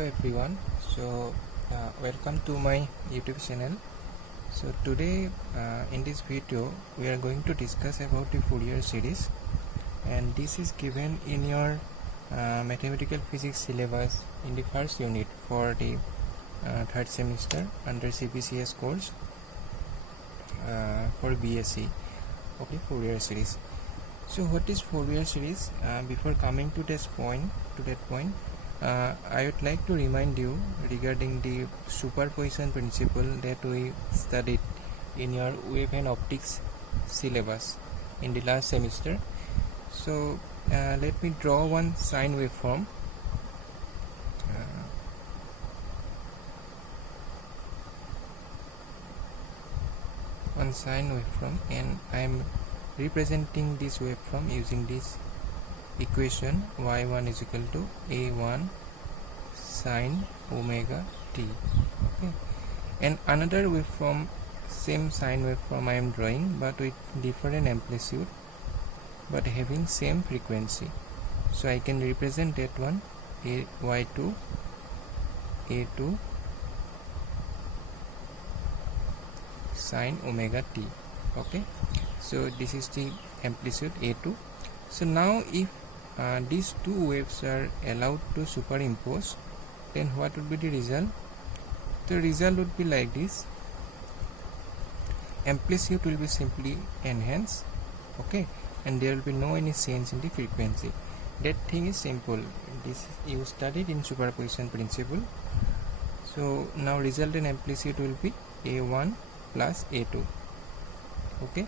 Hello everyone. Welcome to my YouTube channel. So today in this video we are going to discuss about the Fourier series, and this is given in your mathematical physics syllabus in the first unit for the third semester under CPCS course for BSc of the Fourier series. So what is Fourier series? Before coming to that point, I would like to remind you regarding the superposition principle that we studied in your wave and optics syllabus in the last semester. So let me draw one sine waveform. One sine waveform, and I am representing this waveform using this equation y1 is equal to a1 sine omega t. Okay, and another waveform, same sine waveform I am drawing but with different amplitude but having same frequency, so I can represent that one y2 a2 sine omega t. Okay, so this is the amplitude a2. So now if these two waves are allowed to superimpose, then what would be the result? The result would be like this. Amplitude will be simply enhanced, okay, and there will be no any change in the frequency. That thing is simple. This you studied in superposition principle. So now resultant amplitude will be a1 plus a2. Okay,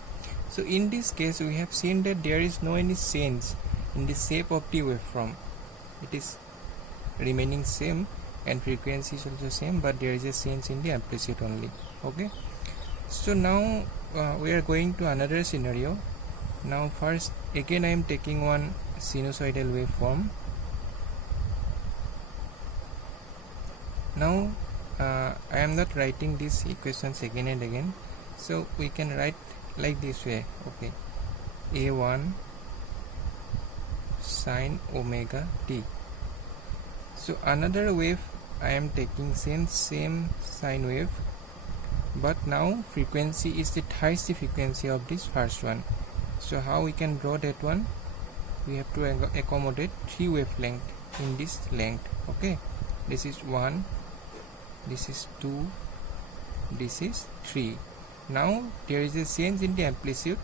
so in this case we have seen that there is no any change in the shape of the waveform. It is remaining same and frequency is also same, but there is a change in the amplitude only. Okay, so now we are going to another scenario. Now first again I am taking one sinusoidal waveform. Now I am not writing these equations again and again, so we can write like this way. Okay, a1 sine omega t. So another wave I am taking same sine wave, but now frequency is the twice the frequency of this first one. So how we can draw that one? We have to accommodate three wavelength in this length. Okay, this is 1, this is 2, this is 3. Now there is a change in the amplitude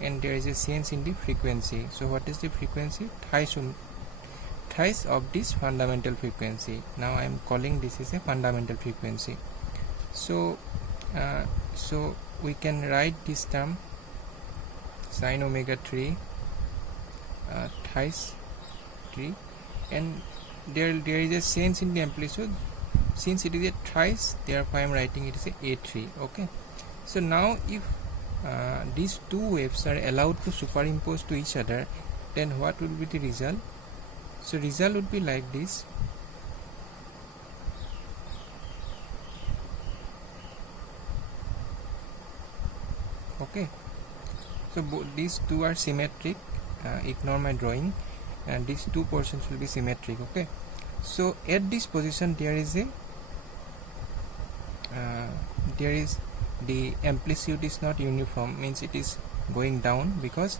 and there is a change in the frequency. So what is the frequency? Thrice of this fundamental frequency. Now I am calling this is a fundamental frequency. So we can write this term sine omega 3 thrice 3, and there is a change in the amplitude. Since it is a thrice, therefore I am writing it is a a3. Okay, so now if these two waves are allowed to superimpose to each other, then what will be the result? So result would be like this. Okay, so these two are symmetric. Ignore my drawing, and these two portions will be symmetric. Okay, so at this position there is the amplitude is not uniform, means it is going down, because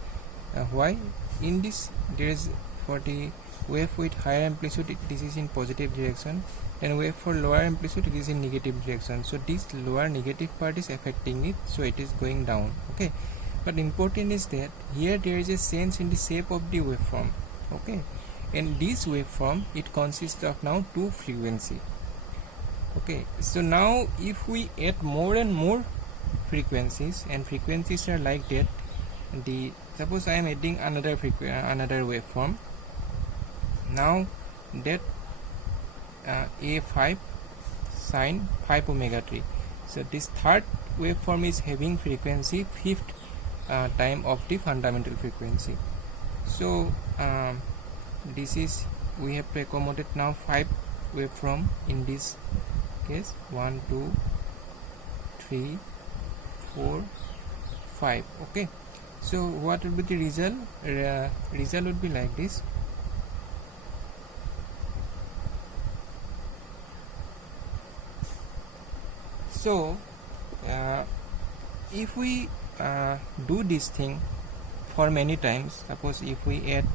why? In this there is, for the wave with higher amplitude this is in positive direction, and wave for lower amplitude it is in negative direction. So this lower negative part is affecting it, so it is going down. Okay, but important is that here there is a change in the shape of the waveform. Okay, and this waveform, it consists of now two frequency. Okay, so now if we add more and more frequencies, and frequencies are like that, suppose I am adding another waveform. Now that a5 sine 5 omega t. So this third waveform is having frequency 5th time of the fundamental frequency. So this is, we have to accommodate now 5 waveform in this case. 1 2 3 4 5. Okay, so what will be the result? Result would be like this. So if we do this thing for many times, suppose if we add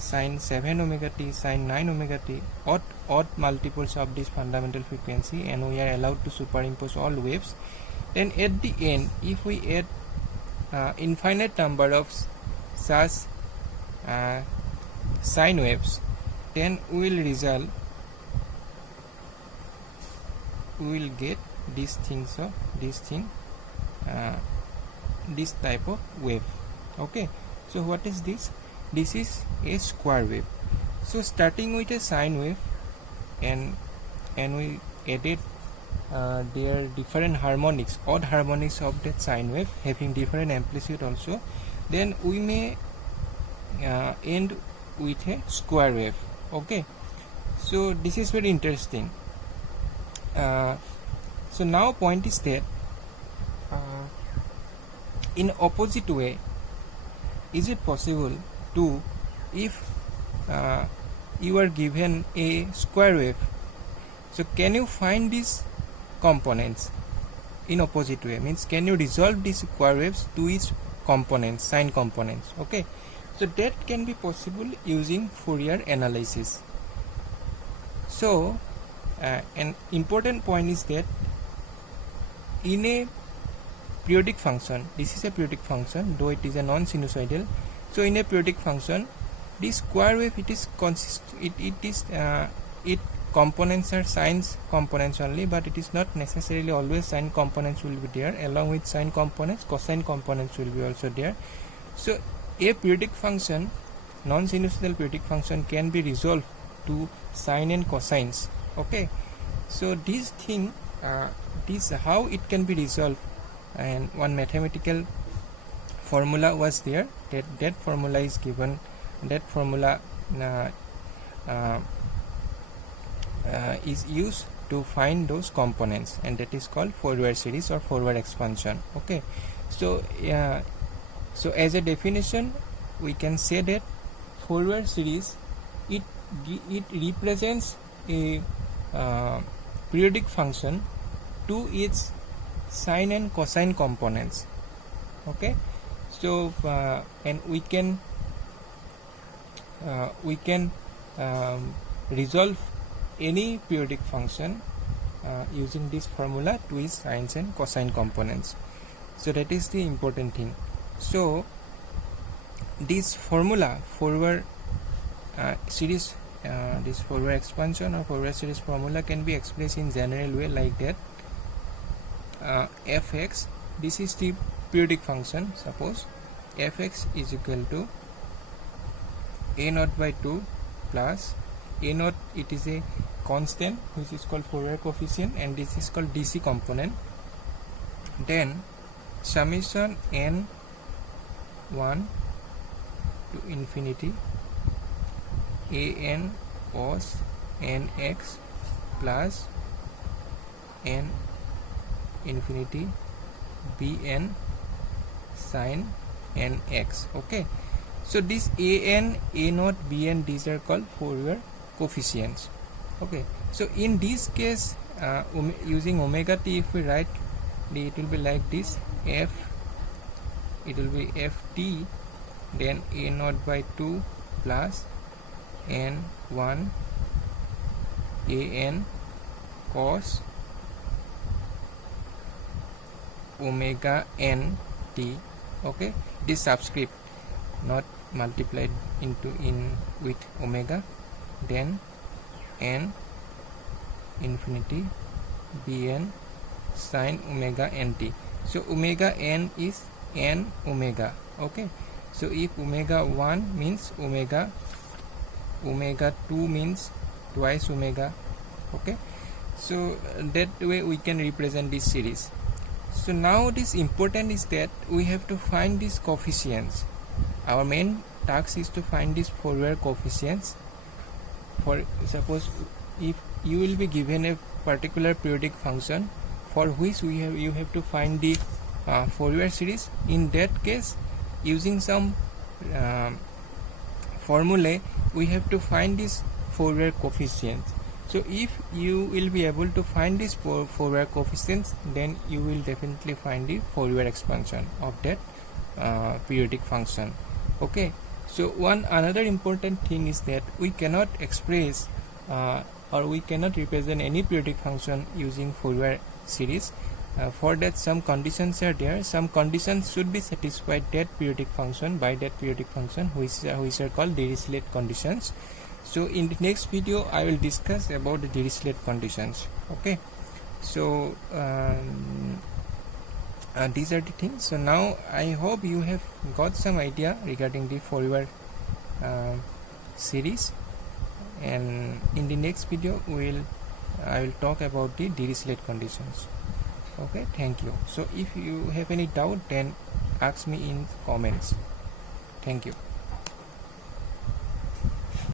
sine 7 omega t, sine 9 omega t, odd multiples of this fundamental frequency, and we are allowed to superimpose all waves, then at the end, if we add infinite number of such sine waves, then we will get this type of wave. Okay, so what is this? This is a square wave. So starting with a sine wave, and we added their different harmonics, odd harmonics of that sine wave having different amplitude also, then we may end with a square wave. Okay, so this is very interesting. So now point is that in opposite way, is it possible to, if you are given a square wave, so can you find these components in opposite way? Means, can you resolve these square waves to its components, sine components? Okay, so that can be possible using Fourier analysis. So an important point is that in a periodic function, this is a periodic function, though it is a non-sinusoidal. So in a periodic function, this square wave, it components are sine components only, but it is not necessarily always sine components will be there. Along with sine components, cosine components will be also there. So a periodic function, non-sinusoidal periodic function, can be resolved to sine and cosines. Okay, so this thing, this how it can be resolved, and one mathematical formula was there. That formula is given. That formula is used to find those components, and that is called Fourier series or Fourier expansion. Okay, so so as a definition, we can say that Fourier series, it represents a periodic function to its sine and cosine components. Okay, so and we can resolve any periodic function using this formula to its sine and cosine components. So that is the important thing. So this formula, Fourier series, this Fourier expansion or Fourier series formula, can be expressed in general way like that. Fx, this is the periodic function. Suppose fx is equal to a naught by 2 plus a naught, it is a constant which is called Fourier coefficient, and this is called DC component. Then summation n 1 to infinity an cos nx plus n infinity bn sin nx. Okay, so this an, a naught, bn, these are called Fourier coefficients. Okay, so in this case, using omega t, if we write, it will be like this: it will be ft, then a naught by 2 plus n1 an cos omega n t. Okay, this subscript not multiplied in with omega, then n infinity bn sin omega nt. So omega n is n omega. Okay, so if omega 1 means omega 2 means twice omega. Okay, so that way we can represent this series. So now this important is that we have to find these coefficients. Our main task is to find these Fourier coefficients. For suppose if you will be given a particular periodic function for which you have to find the Fourier series. In that case, using some formulae, we have to find these Fourier coefficients. So if you will be able to find this Fourier coefficients, then you will definitely find the Fourier expansion of that periodic function. Okay, so another important thing is that we cannot express or we cannot represent any periodic function using Fourier series. For that, some conditions are there. Some conditions should be satisfied that periodic function by that periodic function, which are called Dirichlet conditions. So in the next video I will discuss about the Dirichlet conditions. Okay, so these are the things. So now I hope you have got some idea regarding the Fourier series, and in the next video I will talk about the Dirichlet conditions. Okay, thank you. So if you have any doubt, then ask me in comments. Thank you.